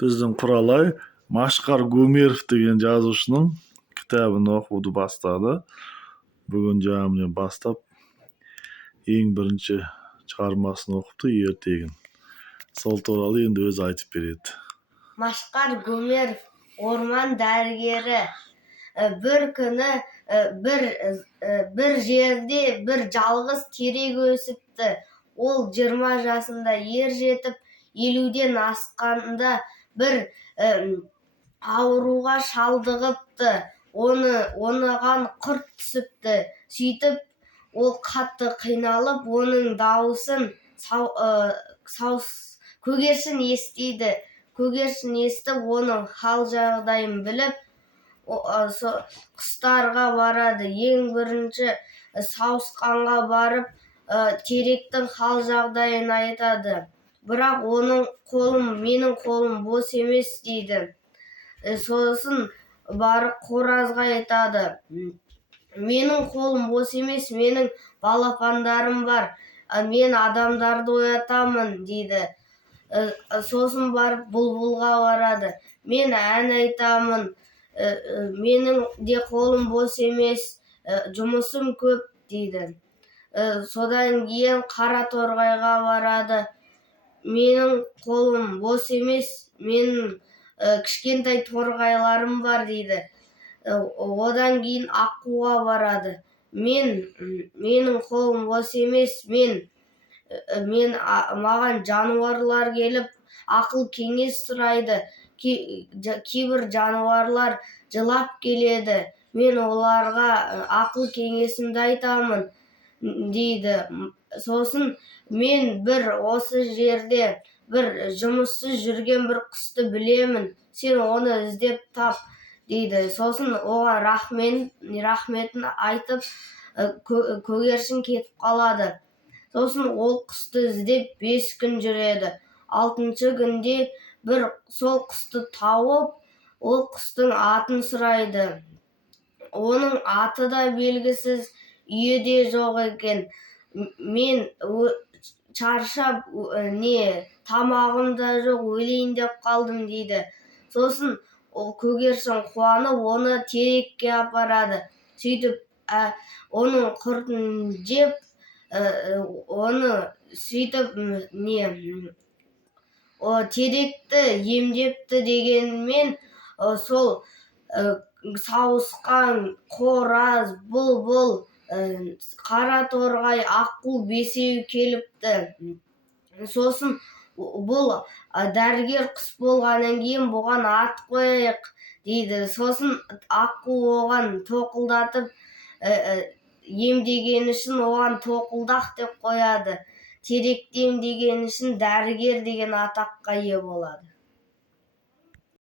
біздің Құралай Машқар Гумеров деген жазушының кітабын оқуды бастады. Бүгін міне бастап ең бірінші шығармасын оқыпты, ертегін. Сол туралы енді өзі айтып береді. Машқар Гумеров, орман дәрігері. Bir күні bir жерде bir жалғыз терек өсіпті. Ол 20 жасында ер жетіп, 50-ден асқанда бір ауруға шалдығыпты. Оныған құрт түсіпті. Сөйтіп, ол қатты қиналып, оның дауысын көгершін естиді. Көгершін естіп, оның хал жағдайын біліп, құстарға барады. Ең бірінші сауысқанға барып, теректің хал жағдайын айтады. Бірақ менің қолым бос емес дейді. Сосын барып қоразға айтады. Менің қолым бос емес, менің балапандарым бар. Мен адамдарды оятамын дейді. Сосын барып бұлбұлға барады. Мен ән айтамын. Менің де қолым бос емес, жұмысым көп дейді. Содан кейін қара торғайға барады. Менің қолым бос емес, менің кішкентай торғайларым бар дейді. Одан кейін аққуға барады. Менің қолым бос емес, маған жануарлар келіп ақыл кеңес сұрайды. Кейбір жануарлар жылап келеді. Мен оларға ақыл кеңесімді айтамын дейді. Сосын мен осы жерде бір жұмыссыз жүрген бір құсты білемін. Сен оны іздеп тап дейді. Сосын оған рахметін айтып, көгершін кетіп қалады. Сосын ол құсты іздеп 5 күн жүреді. 6-шы күнде сол құсты тауып, ол құстың атын сұрайды. Оның аты да белгісіз, үйі де жоқ екен. Мен шаршап, тамағым да жоқ, өлейін деп қалдым дейді. Сосын ол көгершін қуанып, оны терекке апарады. Сөйтіп, оның құртын жеп, теректі емдепті дегенмен, сол сауысқан, қораз, бұлбұл, қара торғай, аққу 5-еу келіпті. Сосын бұл дәрігер құс болғаннан кейін бұған ат қояйық дейді. Сосын аққу оған тоқылдатып емдеген үшін оған тоқылдақ деп қояды. Теректі емдеген үшін дәрігер деген атаққа ие болады.